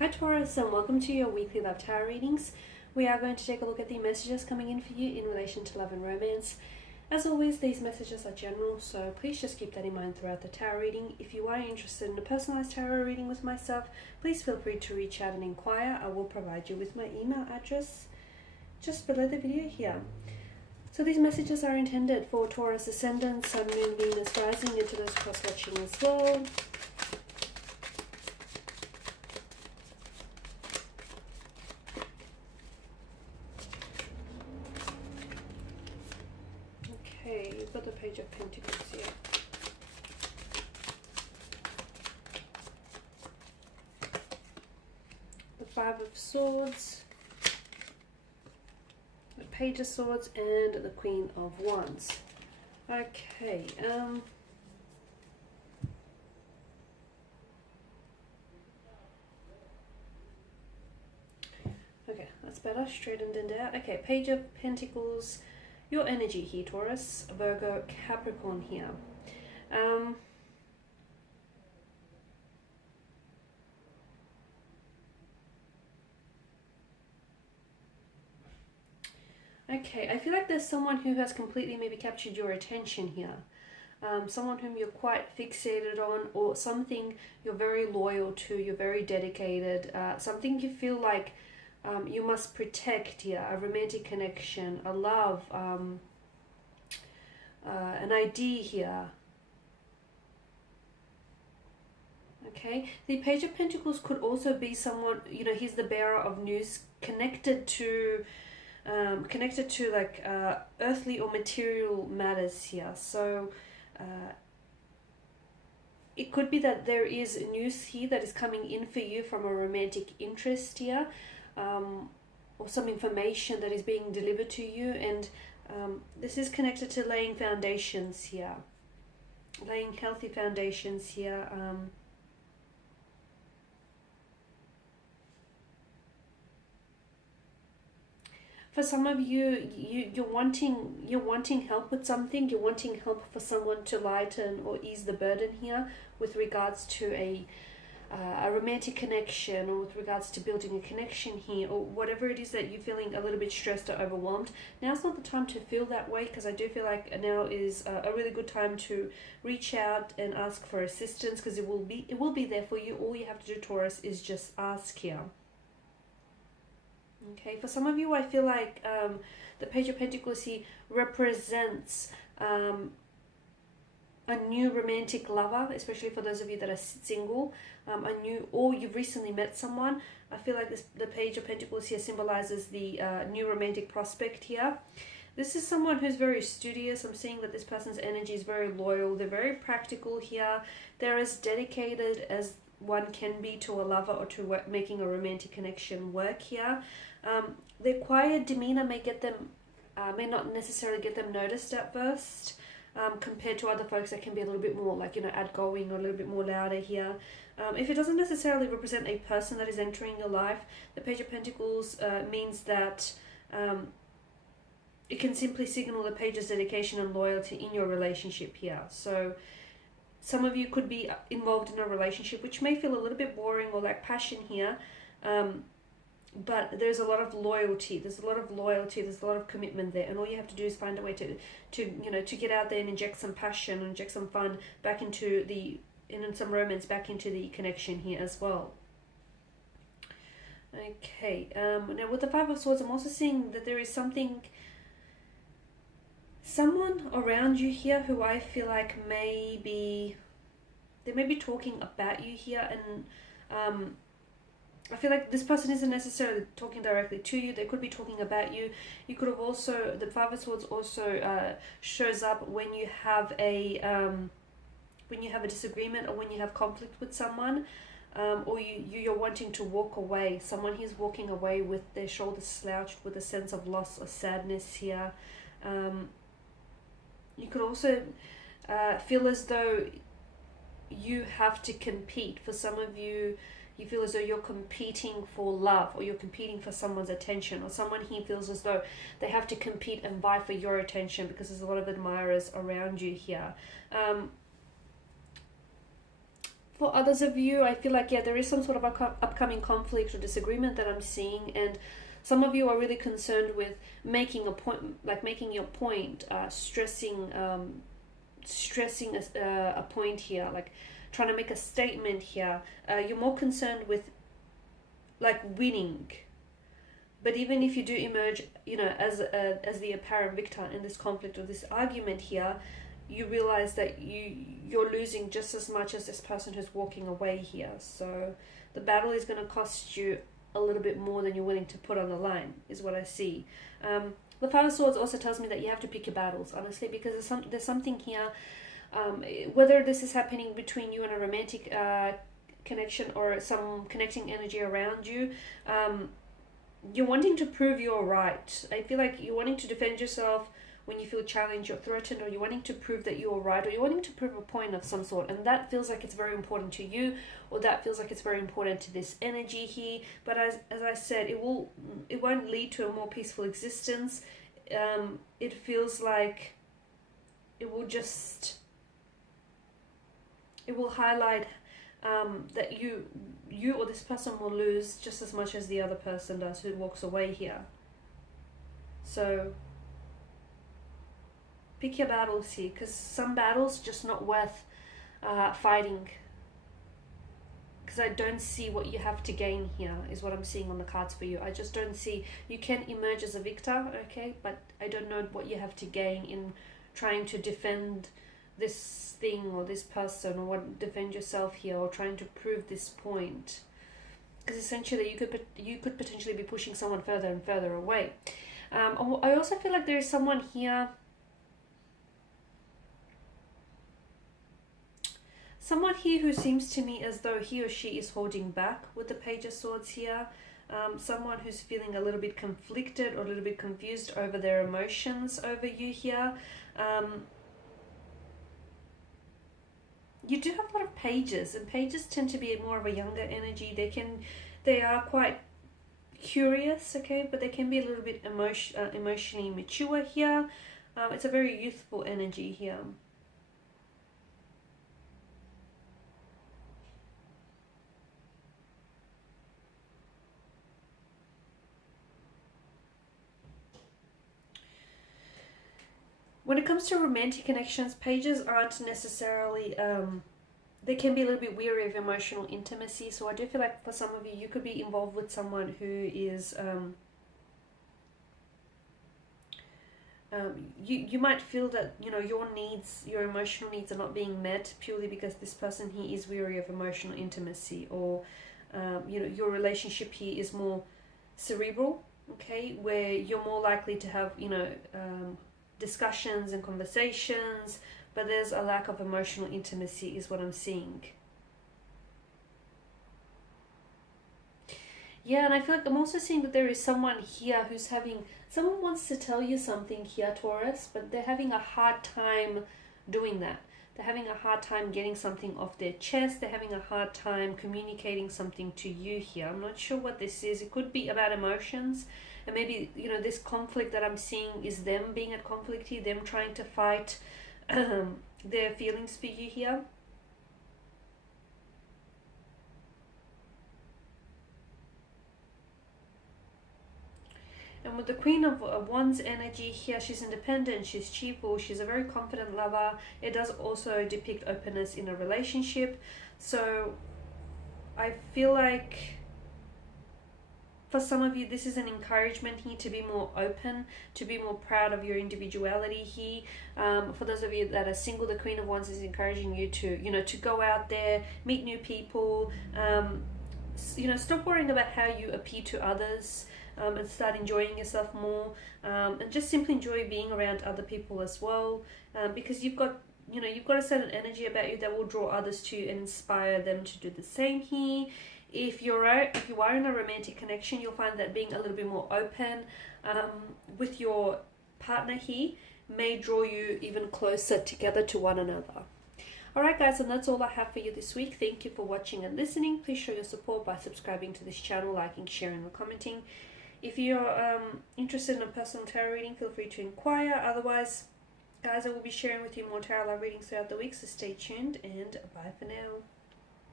Hi Taurus, and welcome to your weekly love tarot readings. We are going to take a look at the messages coming in for you in relation to love and romance. As always, these messages are general, so please just keep that in mind throughout the tarot reading. If you are interested in a personalized tarot reading with myself, please feel free to reach out and inquire. I will provide you with my email address just below the video here. So these messages are intended for Taurus ascendant, Sun, Moon, Venus, rising, and to those cross-watching as well. Okay, you've got the Page of Pentacles here. The Five of Swords, the Page of Swords, and the Queen of Wands. Okay, okay, that's better, straightened and out. Okay, Page of Pentacles, your energy here, Taurus, Virgo, Capricorn here. Okay, I feel like there's someone who has completely maybe captured your attention here. Someone whom you're quite fixated on, or something you're very loyal to, you're very dedicated, something you feel like you must protect here, a romantic connection, a love, an idea here. Okay, the Page of Pentacles could also be someone, you know, he's the bearer of news, connected to like earthly or material matters here. So it could be that there is news here that is coming in for you from a romantic interest here, or some information that is being delivered to you, and this is connected to laying foundations here, laying healthy foundations here. For some of you, you're wanting help with something. You're wanting help for someone to lighten or ease the burden here with regards to a romantic connection, or with regards to building a connection here, or whatever it is that you're feeling a little bit stressed or overwhelmed. Now's not the time to feel that way, because I do feel like now is a really good time to reach out and ask for assistance, because it will be there for you. All you have to do, Taurus, is just ask here. Okay, for some of you, I feel like the Page of Pentacles here represents a new romantic lover, especially for those of you that are single, or you've recently met someone. I feel like the Page of Pentacles here symbolizes the new romantic prospect here. This is someone who's very studious. I'm seeing that this person's energy is very loyal. They're very practical here. They're as dedicated as one can be to a lover or to making a romantic connection work here. Their quiet demeanor may not necessarily get them noticed at first, compared to other folks that can be a little bit more, like, you know, outgoing or a little bit more louder here. If it doesn't necessarily represent a person that is entering your life, the Page of Pentacles means that it can simply signal the page's dedication and loyalty in your relationship here. So some of you could be involved in a relationship which may feel a little bit boring or lack passion here, but there's a lot of loyalty. There's a lot of commitment there, and all you have to do is find a way to get out there and inject some passion and inject some fun back into and some romance back into the connection here as well. Okay, now with the Five of Swords, I'm also seeing that there is someone around you here who I feel like they may be talking about you here, and I feel like this person isn't necessarily talking directly to you. They could be talking about you. You could have also, the Five of Swords also shows up when you have a disagreement, or when you have conflict with someone, or you're wanting to walk away. Someone who's walking away with their shoulders slouched, with a sense of loss or sadness here. You could also feel as though you have to compete. For some of you, you feel as though you're competing for love, or you're competing for someone's attention, or someone here feels as though they have to compete and vie for your attention because there's a lot of admirers around you here. For others of you, I feel like, yeah, there is some sort of upcoming conflict or disagreement that I'm seeing, and some of you are really concerned with making a point, like making your point, stressing a point here, like trying to make a statement here. You're more concerned with like winning. But even if you do emerge, you know, as the apparent victor in this conflict or this argument here, you realize that you're losing just as much as this person who's walking away here. So the battle is going to cost you a little bit more than you're willing to put on the line, is what I see. The Five of Swords also tells me that you have to pick your battles, honestly, because there's something here, whether this is happening between you and a romantic connection or some connecting energy around you, you're wanting to prove you're right. I feel like you're wanting to defend yourself when you feel challenged or threatened, or you're wanting to prove that you're right, or you're wanting to prove a point of some sort, and that feels like it's very important to you, or that feels like it's very important to this energy here. But as I said, it won't lead to a more peaceful existence. It feels like it will highlight that you or this person will lose just as much as the other person does who walks away here. So pick your battles here, because some battles just not worth fighting, because I don't see what you have to gain here, is what I'm seeing on the cards for you. I just don't see, you can emerge as a victor, okay, but I don't know what you have to gain in trying to defend this thing or this person, or defend yourself here, or trying to prove this point, because essentially you could potentially be pushing someone further and further away. I also feel like there is someone here, who seems to me as though he or she is holding back with the Page of Swords here. Someone who's feeling a little bit conflicted or a little bit confused over their emotions over you here. You do have a lot of pages, and pages tend to be more of a younger energy. They are quite curious, okay, but they can be a little bit emotionally mature here. It's a very youthful energy here. When it comes to romantic connections, pages aren't necessarily, they can be a little bit weary of emotional intimacy. So I do feel like for some of you, you could be involved with someone who is, you might feel that, you know, your emotional needs are not being met purely because this person here is weary of emotional intimacy, or, you know, your relationship here is more cerebral, okay, where you're more likely to have, you know, discussions and conversations, but there's a lack of emotional intimacy is what I'm seeing. Yeah, and I feel like I'm also seeing that there is someone here someone wants to tell you something here, Taurus, but they're having a hard time doing that. They're having a hard time getting something off their chest. They're having a hard time communicating something to you here. I'm not sure what this is. It could be about emotions. And maybe, you know, this conflict that I'm seeing is them being at conflict here, them trying to fight their feelings for you here. And with the Queen of Wands energy here, she's independent, she's cheerful, she's a very confident lover. It does also depict openness in a relationship. So I feel like for some of you, this is an encouragement here to be more open, to be more proud of your individuality here. For those of you that are single, the Queen of Wands is encouraging you to, you know, to go out there, meet new people, you know, stop worrying about how you appear to others, and start enjoying yourself more, and just simply enjoy being around other people as well, because you've got a certain energy about you that will draw others to you and inspire them to do the same here. If you are in a romantic connection, you'll find that being a little bit more open with your partner here may draw you even closer together to one another. Alright guys, and that's all I have for you this week. Thank you for watching and listening. Please show your support by subscribing to this channel, liking, sharing or commenting. If you're interested in a personal tarot reading, feel free to inquire. Otherwise, guys, I will be sharing with you more tarot readings throughout the week, so stay tuned and bye for now.